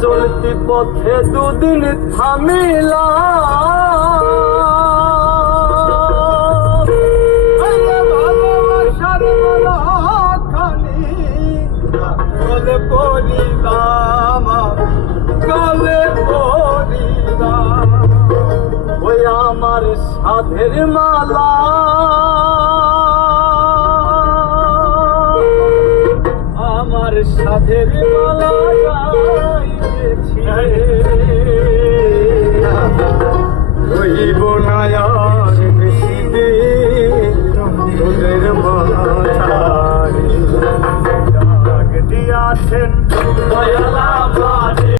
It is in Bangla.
চলতি পথে দুদিন থামিলা ভালোবাসার খানি গলে পড়িলাম গলে পড়িলাম ওই আমার সাধের মালা আমার সাধের